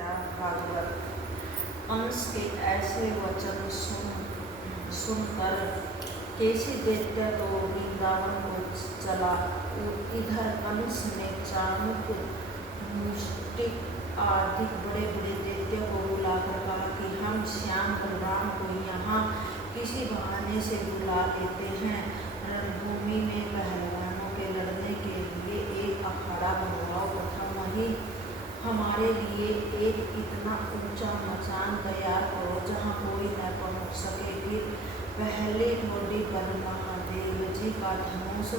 पिता भागवत। कंस के ऐसे वचन सुनकर केसी दैत्य तो वृंदावन को चला। इधर कंस ने चाणक्य, मुष्टिक आदि बड़े बड़े दैत्य को बुलाकर कहा कि हम श्याम बलराम को यहाँ किसी बहाने से बुला लेते हैं। रणभूमि में पहलवानों के लड़ने के लिए एक अखाड़ा बनवाओ तथा वहीं हमारे लिए एक इतना ऊंचा मचान तैयार करो जहाँ कोई न पहुँच सके। फिर पहले ढोली पर महादेव जी का धनुष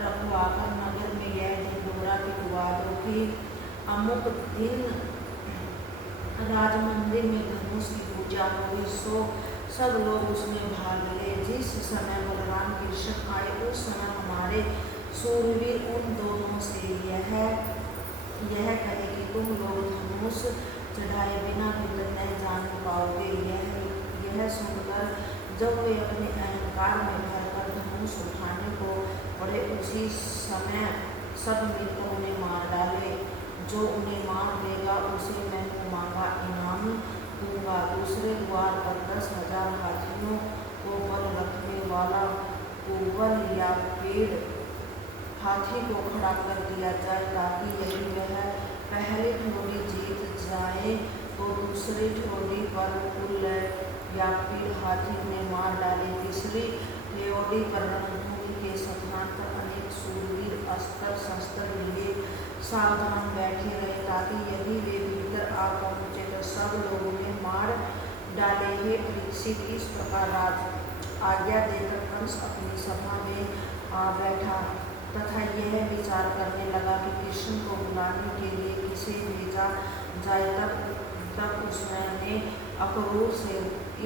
रखवाकर नगर में यह ढिंढोरा पिटवा दो कि अमुक दिन राजमंदिर में धनुष की पूजा हुई, सो सब लोग उसमें भाग ले। जिस समय बलराम कृष्ण आए उस समय हमारे सूरवीर उन दोनों से यह कहे कि तुम लोग धनुष चढ़ाए बिना भीतर नहीं जान पाओगे। यह सुनकर जब वे अपने अहंकार में भरकर धनुष उठाने को पड़े, उसी समय सब मिलकर उन्हें मार डाले। जो उन्हें मार देगा उसे मैं मांगा इनाम दूंगा। दूसरे द्वार पर 10,000 हाथियों को बल रखने वाला कुंवल या पेड़ हाथी को खड़ा कर दिया जाए, ताकि यदि वह पहली ठोड़ी जीत जाए तो दूसरी ठोड़ी पर कुल या पेड़ हाथी ने मार डाले। तीसरी ठोड़ी पर रणभूमि के स्थान पर अनेक शूरवीर अस्त्र शस्त्र लिए सावधान बैठे रहे, ताकि यदि वे भीतर आ पहुँचे तो सब लोग उन्हें मार डाले। हे परीक्षित, इस प्रकार आज्ञा देकर कंस अपनी सभा में आ बैठा तथा यह विचार करने लगा कि कृष्ण को बुलाने के लिए किसे भेजा जाए। तब उसने अक्रूर से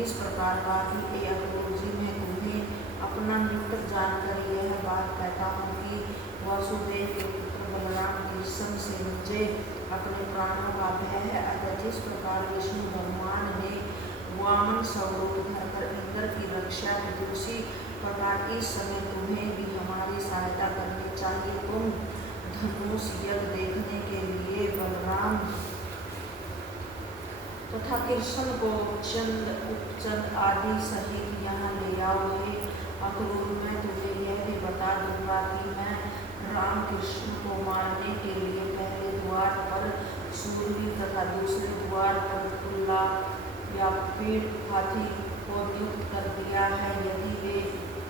इस प्रकार कहा कि ए अक्रूर जी, मैं तुम्हें अपना मित्र जानकर यह बात कहता हूँ कि वसुदेव के पुत्र बलराम कृष्ण से मुझे अपने प्राणों का भय है। अतः जिस प्रकार विष्णु भगवान ने वामन स्वरूप धरकर इंद्र की रक्षा की, उसी प्रकार इस समय तुम्हें भी हमारी सहायता करनी चाहिए। तुम धनुष यज्ञ देखने के लिए बलराम तथा कृष्ण को उपचंद आदि सहित यहाँ ले आओ। हे अक्रूर, मैं तुझे यह भी बता दूंगा कि मैं राम कृष्ण को मारने के लिए पहले द्वार पर शूरवीर तथा दूसरे द्वार पर कुल्ला या पेड़ हाथी को नियुक्त कर दिया है। यदि वे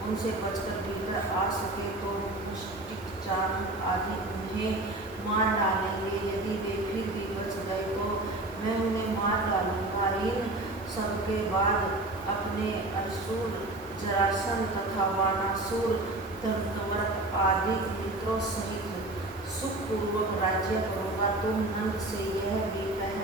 उनसे बचकर भीतर आ सके तो मुष्टिक चाणक्य आदि उन्हें मार डालेंगे। यदि वे फिर भी बच गए तो मैं उन्हें मार डालूंगा। इन सबके बाद अपने असुर जरासंध तथा वानासुर दंतवक्र आदि मित्रों सहित सुखपूर्वक राज्य करूँगा। तुम नंद से यह भी कह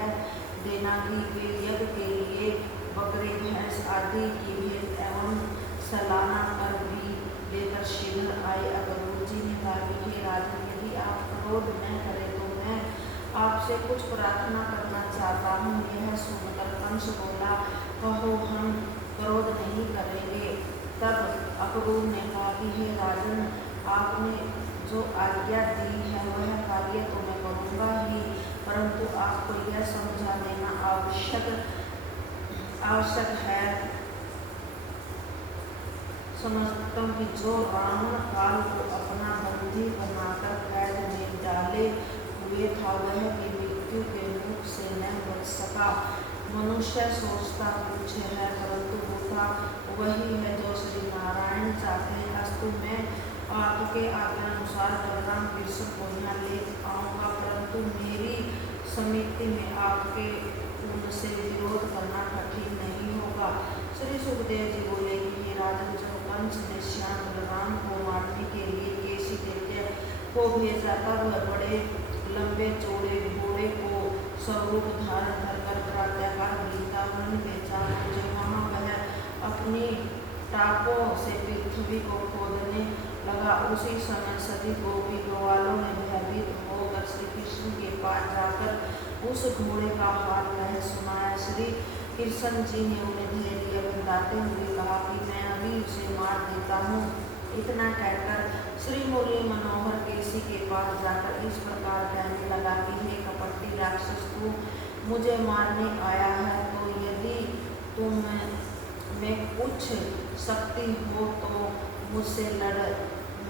देना कि वे यज्ञ के लिए बकरे भैंस आदि की भेंट एवं सालाना कर भी लेकर शीघ्र आए। अक्रूर जी ने कहा कि हे राजन, यदि आप क्रोध न करें तो मैं आपसे कुछ प्रार्थना करना चाहता हूँ। यह सुनकर कंस बोला, कहो, हम क्रोध नहीं करेंगे। तब अक्रूर ने कहा कि हे राजन, आपने जो आज्ञा दी है वह कार्य तो मैं करूँगा ही, परंतु आपको यह समझा देना आवश्यक है। समझता हूँ कि जो रावण काल को अपना बंदी बनाकर कैद में डाले हुए था, वह भी मृत्यु के मुख से न बच सका। मनुष्य सोचता कुछ है, परंतु होता वही है जो श्री नारायण चाहते हैं। अस्तु, मैं आपके आज्ञानुसार बलराम कृष्ण को यहाँ ले आऊँगा, परंतु मेरी समिति में आपके उनसे विरोध करना कठिन नहीं होगा। श्री सुखदेव जी बोले कि हे राजन, जब कंस ने श्याम बलराम को मारने के लिए केसी दैत्य को भेजा, तब बड़े लंबे चौड़े घोड़े को स्वरूप धारण कर प्रातःकाल वृंदावन भेजा। मुझे वहाँ वह अपनी टापों से पृथ्वी को खोदने लगा। उसी समय सभी गोपी ग्वालों ने भयभीत होकर श्री कृष्ण के पास जाकर उस घोड़े का हाल कह सुनाया। श्री कृष्ण जी ने उन्हें धैर्य बताते हुए कहा कि मैं अभी उसे मार देता हूँ। इतना कहकर श्री मुरली मनोहर केसी के पास जाकर इस प्रकार कहने लगा कि हे कपटी राक्षस, तू मुझे मारने आया है, तो यदि तुम में कुछ शक्ति हो तो मुझसे लड़,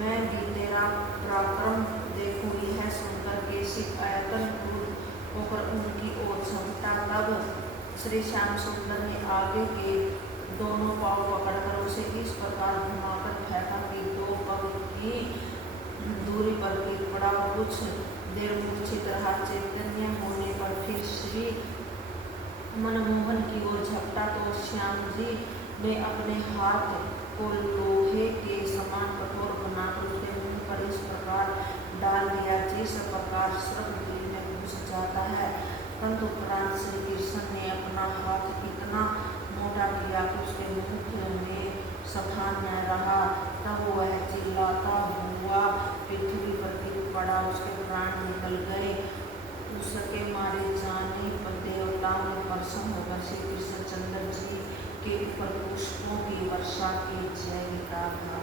मैं भी तेरा पराक्रम देखूं। यह सुनकर केशिक आयतनपूर्ण होकर उनकी ओर झपटा। तब श्री श्याम सुंदर ने आगे के दोनों पांव पकड़कर उसे इस प्रकार घुमाकर फेंका कि दो पग की दूरी पर गिर पड़ा। कुछ देर मूर्छित रहा। चैतन्य होने पर फिर श्री मनमोहन की ओर झपटा तो श्याम जी ने अपने हाथ को लोहे के समान कठोर बनाकर उसके मुंह पर इस प्रकार डाल दिया जिस प्रकार सर्प दिल में घुस जाता है। तदुपरांत श्री कृष्ण ने अपना हाथ इतना मोटा किया कि उसके मुख में स्थान न रहा। तब वह चिल्लाता हुआ पृथ्वी पर गिर पड़ा। उसके प्राण निकल गए। उसके मारे जाने पर देवताओं ने प्रसन्न होकर श्री कृष्णचंद्र जी के ऊपर पुष्पों की वर्षा की जय गीता था।